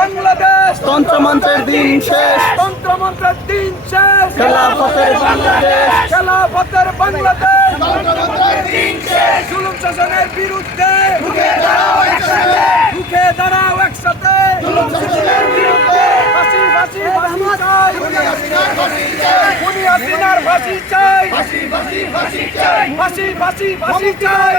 বাংলাদেশ, তন্ত্রমন্ত্রের দিন শেষ, তন্ত্রমন্ত্রের দিন শেষ, খেলাফতের বাংলাদেশ, খেলাফতের বাংলাদেশ, তন্ত্রমন্ত্রের দিন শেষ, জুলুম শাসনের বিরুদ্ধে রুখে দাঁড়াও একসাথে, রুখে দাঁড়াও একসাথে। জুলুম শাসনের বিরুদ্ধে, ফাঁসি ফাঁসি ফাঁসি চাই, খুনি হাসিনার ফাঁসি চাই, খুনি হাসিনার ফাঁসি চাই, ফাঁসি ফাঁসি ফাঁসি চাই, ফাঁসি ফাঁসি ফাঁসি চাই,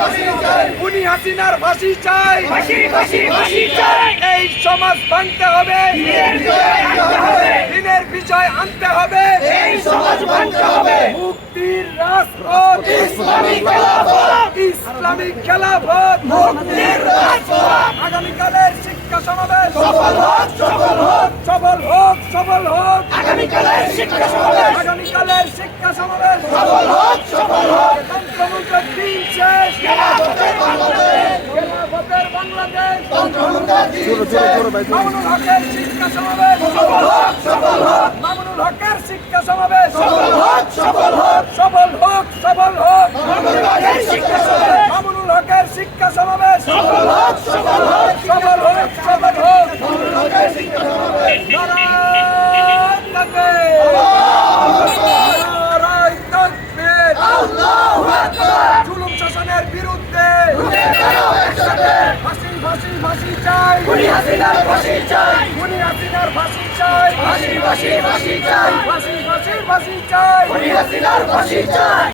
ফাঁসি চাই, খুনি হাসিনার ফাঁসি চাই। ফাঁসি ফাঁসি ফাঁসি চাই, এই সমাজ ভাঙতে হবে, দিনের বিজয় আনতে হবে, দিনের বিজয় আনতে হবে, এই সমাজ ভাঙতে হবে, মুক্তির রাজপথ, ইসলামী খেলাফত, ইসলামিক খেলাফত, মুক্তির রাজপথ, আগামীকালের শিক্ষা সমাবেশ সফল হোক সফল হোক, সফল হোক, সফল হোক, আগামীকালের শিক্ষা সমাবেশ আগামীকালের শিক্ষা সমাবেশ সফল হোক সফল হোক, তন্ত্রমন্ত্রের দিন শেষ, খেলাফতের বাংলাদেশ, খেলাফতের বাংলাদেশ, তন্ত্রমন্ত্রের দিন শেষ, মামুনুল হকের শিক্ষা সমাবেশ, সফল হোক সফল হোক, মামুনুল হকের শিক্ষা সমাবেশ, সফল হোক সফল হোক, সফল হোক, সফল হোক, বাংলাদেশের শিক্ষা সমাবেশ, মামুনুল হকের শিক্ষা সমাবেশ, সফল হোক সফল হোক, সফল হোক, সফল হোক। বাংলাদেশের শিক্ষা সমাবেশ, নারায়ণ তাকবীর, নারায়ণ তাকবীর, আল্লাহু আকবার, জুলুম শাসনের বিরুদ্ধে রুখে দাঁড়াও একসাথে, ফাঁসি ফাঁসি ফাঁসি চাই, খুনি হাসিনার ফাঁসি চাই, খুনি হাসিনার ফাঁসি চাই, ফাঁসি ফাঁসি ফাঁসি চাই, ফাঁসি ফাঁসি ফাঁসি চাই। খুনি হাসিনার ফাঁসি চাই।